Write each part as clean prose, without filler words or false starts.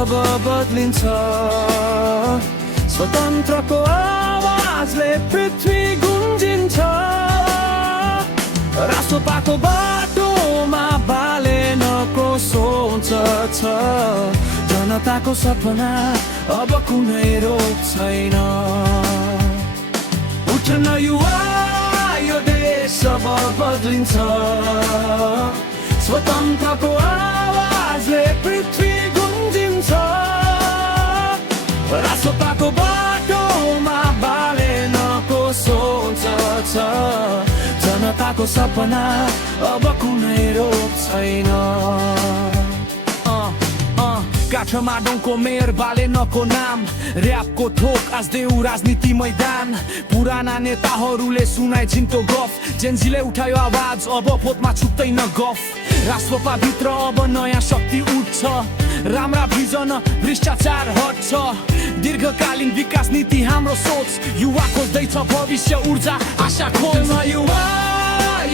जब बदलिन्छ स्वतन्त्रको आवाजले पृथ्वी गुन्जिन्छ राष्ट्रपाको बाटोमा बालेनको सोच छ जनताको सपना अब कुनै रोक छैन उठ्न युवा यो देश अब बदलिन्छ स्वतन्त्रको आवाजले पृथ्वी गुन्जिन्छ राष्ट्रपाको बाटोमा बालेनको सोच छ जनताको सपना अब कुनै रोक छैन काठमाडौँको मेयर बालेनको नाम र्यापको थोक आज देऊ राजनीति मैदान पुराना नेताहरूले सुनाए झिन्टो गफ जेन्जीले उठायो आवाज अब भोटमा छुट्दैन गफ राष्ट्रपा भित्र अब नयाँ शक्ति उठ्छ राम्रा भिजन भ्रष्टाचार हट्छ दीर्घकालीन विकास नीति हाम्रो सोच युवा खोज्दैछ भविष्य ऊर्जा आशा खोज्छ युवा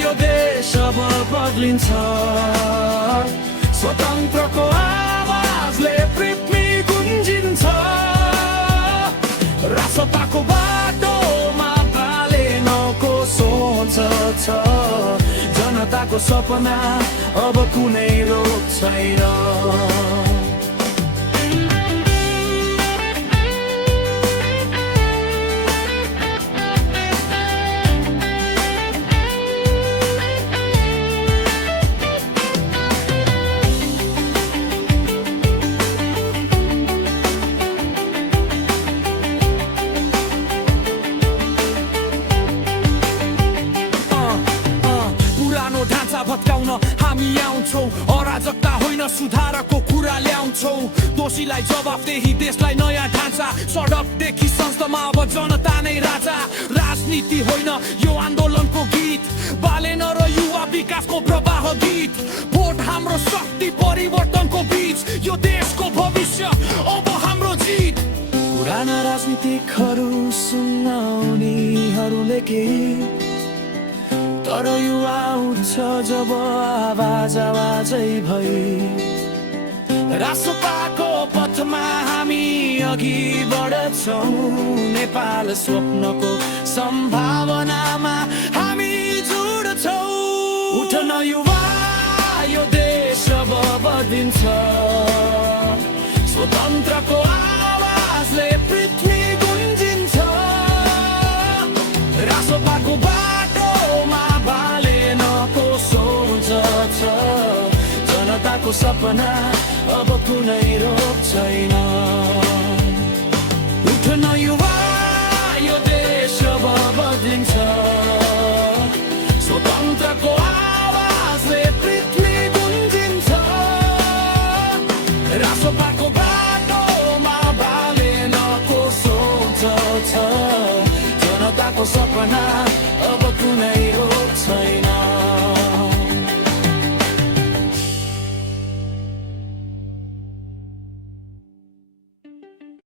यो देश अब बदलिन्छ स्वतन्त्रको आवाजले पृथ्वी गुन्जिन्छ राष्ट्रपाको बाटोमा बालेनको सोच छ जनताको सपना अब कुनै रोक छैन भत्काउन हामी आउँछौ अराजकता होइन सुधारको कुरा ल्याउँछौ दोषीलाई जवाफदेही देशलाई नयाँ ढाँचा सडकदेखि संस्थामा अब जनता नै राजा राजनीति होइन यो आन्दोलनको गीत बालेन र युवा विकासको प्रवाह गीत भोट हाम्रो शक्ति परिवर्तनको बीच यो देशको भविष्य अब हाम्रो जित पुराना राजनीतिकहरू सुन्न उनीहरूले केही तर युवा उठ्छ जब आवाजै भई राष्ट्रपाको पथमा हामी अघि बढ्छौँ नेपाल स्वप्नको सम्भावनामा हामी जुड्छौँ उठ्न युवा यो देश अब बदलिन्छ स्वतन्त्रको आवाजले पृथ्वी गुन्जिन्छ राष्ट्रपाको बाटोमा बालेनको सोच छ जनताको सपना अब कुनै रोक छैन उठ्न युवा यो देश अब बदलिन्छ स्वतन्त्रको आवाजले पृथ्वी गुन्जिन्छ राष्ट्रपाको बाटोमा बालेनको सोच छ जनताको सपना